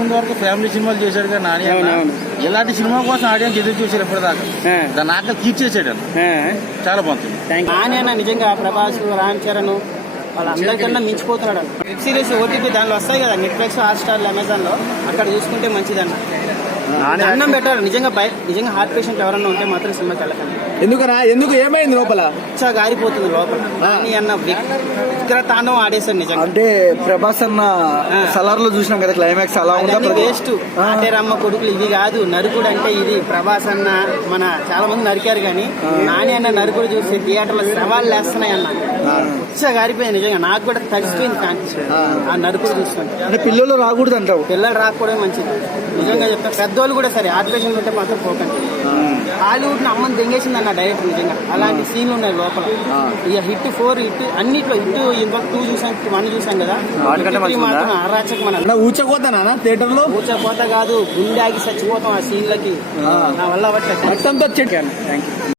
ముందు వరకు ఫ్యామిలీ సినిమాలు చేశాడు కదా నాని అన్న. ఇలాంటి సినిమా కోసం ఆడియన్స్ ఎదురు చూసారు ఎప్పటిదాకా. దాన్ని ఆకలి తీర్చేసాడు చాలా బాగుంటుంది. నాని అన్న నిజంగా ప్రభాస్, రామ్ చరణ్ వాళ్ళందరికన్నా మించిపోతున్నాడు. వెబ్ సిరీస్ ఓటీపీ దానిలో వస్తాయి కదా, నెట్ఫ్లిక్స్, హాట్స్టార్, అమెజాన్ లో, అక్కడ చూసుకుంటే మంచిదన్న. అన్నం పెట్టారు. నిజంగా హార్ట్ పేషెంట్ ఎవరన్నా ఉంటే మాత్రం సినిమాకి వెళ్ళకండి. ఎందుకు ఏమైంది లోపల? ఇచ్చా గారిపోతుంది లోపల. నాని అన్న విగ్రహ తాండవం ఆడేశారు నిజంగా. అంటే ప్రభాస్ అన్న సలార్ లో చూసినాం కదా క్లైమాక్స్, అలా ఉంది. వేస్ట్ ఆటేరమ్మ కొడుకులు ఇవి కాదు. నరుకుడు అంటే ఇది. ప్రభాస్ అన్న మన చాలా మంది నరికారు కానీ నాని అన్న నరుకుడు చూసి థియేటర్ లో సవాళ్ళు వేస్తున్నాయి అన్న. ఇచ్చా గారిపోయింది నిజంగా. నాకు కూడా తడిసిపోయింది కాన్ఫిడెన్స్ ఆ నరుకుడు చూసుకుంటే. అంటే పిల్లలు రాకూడదు అంటావు? పిల్లలు రాకపోవడం మంచిది నిజంగా చెప్తా. పెద్దోళ్ళు కూడా సరే హార్ట్ పేషెంట్ ఉంటే మాత్రం పోకండి. హాలీవుడ్ ని అమ్మని దెంగేసింది అన్న డైరెక్టర్ నిజంగా. అలాంటి సీన్లు ఉన్నాయి లోపల. ఇక హిట్ 4 హిట్ అన్నిట్లో హిట్. ఇంకొక 2 చూసాం, 1 చూసాం కదా. మాత్రం అరాచకం. ఊచకోతానా థియేటర్ లో? ఊచకోత కాదు, గుండె ఆగి చచ్చిపోతాం ఆ సీన్లకి. నా వల్ల అవ్వట్లేదు.